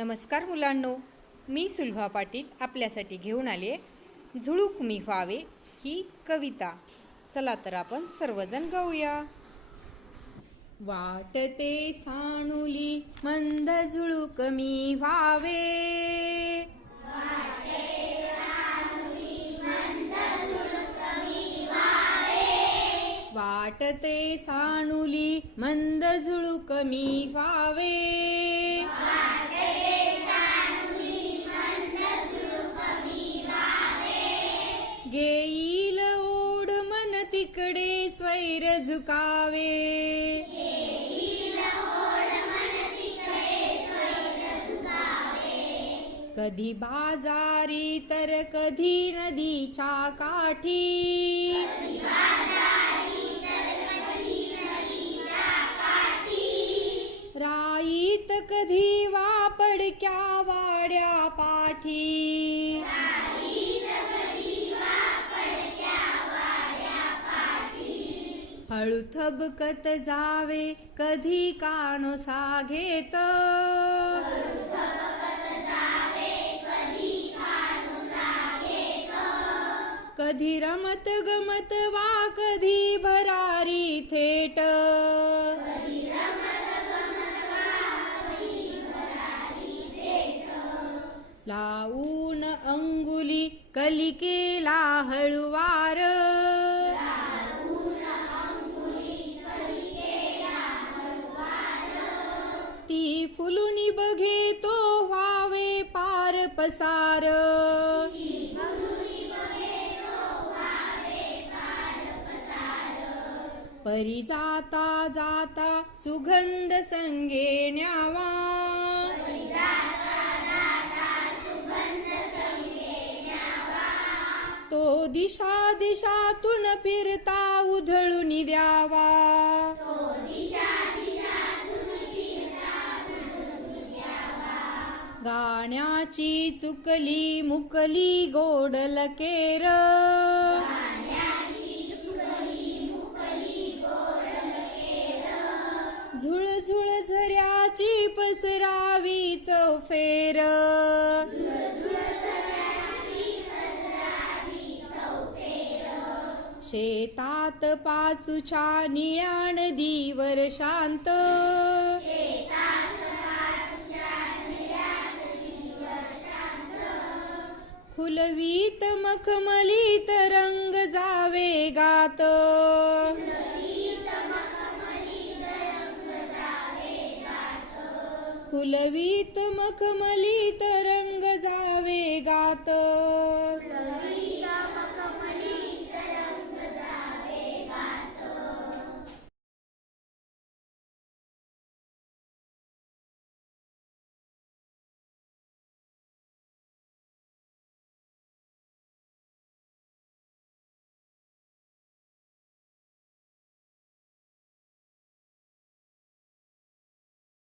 नमस्कार मुलांनो, मी सुलभा पाटील आपल्यासाठी घेऊन आले झुळूक मी व्हावे ही कविता. चला तर आपण सर्वजण गाऊया. वाटते सानुली मंद झुळूक मी व्हावे, वाटते सानुली मंद झुळूक मी व्हावे, घेईल ओढ मन तिकडे स्वैर झुकावे, कधी बाजारी तर कधी नदीच्या काठी, राईत कधी वापडक्या वाड्या पाठी, हळू थबकत जावे कधी कानोसा घेत, कधी रमत गमत वा कधी भरारी थेट, लावून अंगुली कलिकेला हळुवार, ती फुलुनी बघे तो व्हावे पार पसार, परी जाता जाता सुगंध संगे न्यावा, तो दिशा दिशातून फिरता उधळून द्यावा, गाण्याची चुकली मुकली गोडल केर, झुळझुळ झऱ्याची पसरावी चौफेर, शेतात पाचूच्या निळ्या नदीवर शांत, फुलवीत मखमलीत रंग जावे गात, फुलवीत मखमलीत रंग जावे गात.